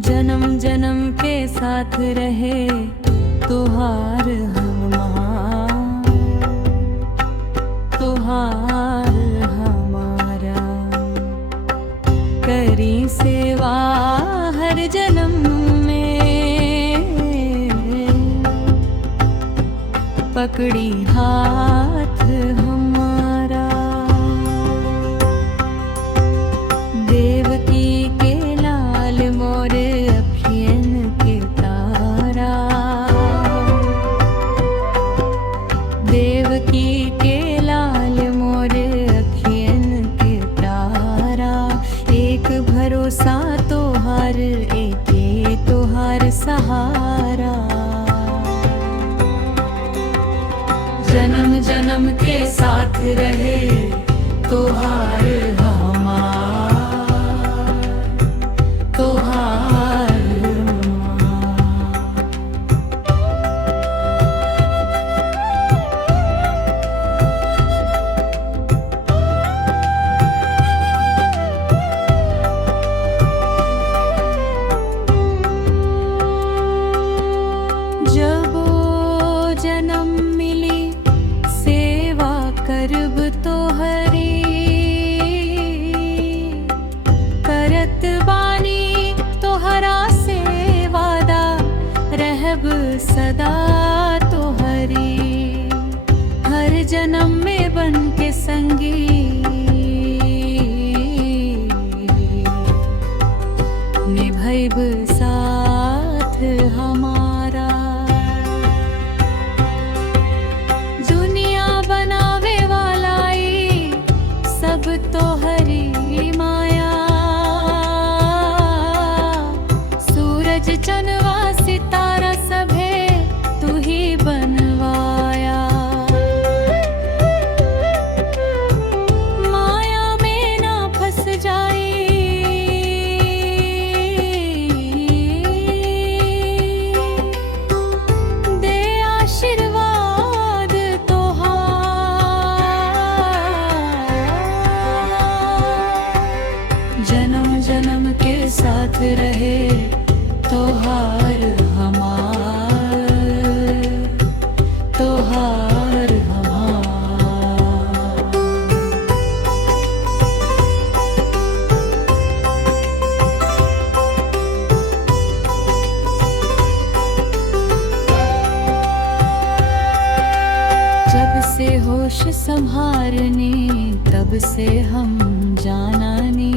जन्म जन्म के साथ रहे तुहार तुहार हमारा। करी सेवा हर जन्म में, पकड़ी हाथ हमारा। देवकी के लाल मोर अखियन के तारा, देवकी के लाल मोर अखियन के तारा। एक भरोसा तोहार, एके तोहार सहारा। जन्म जन्म के साथ रहे तोहार तोहार जब जन्म मिली सेवा करब तोहरी। करत बानी तोहरा से वादा, रहब सदा तोहरी। हर जन्म में बन के संगी, निभैब साथ हमारा। दुनिया बनावे वालाई सब तोहरी माया। सूरज चंदवा सितारा सभे तू ही बनवाया। माया में ना फंस जाई, दे आशीर्वाद तोहार। जन्म जन्म के साथ रहे तोहार तोहार जब से होश संभारनी तब से हम जानानी।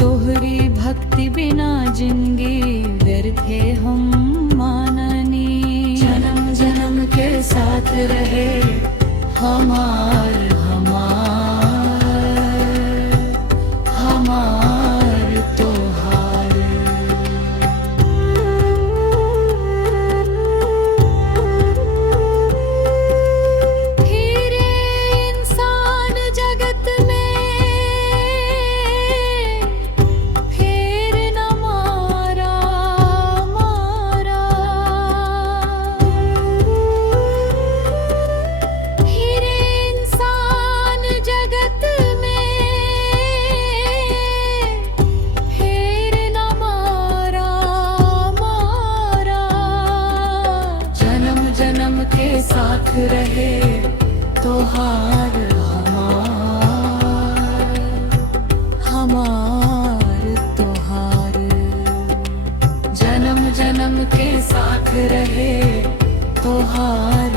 तोहरी भक्ति बिना जिंदगी व्यर्थे हम माननी। जन्म जन्म के साथ रहे हमार तोहार। फिरे इंसान जगत में, फिर न मारा। फिरे इंसान जगत में, फिर न मारा। जन्म जन्म के साथ रहे तोहार हमार तोहार। जन्म जन्म के साथ रहे तोहार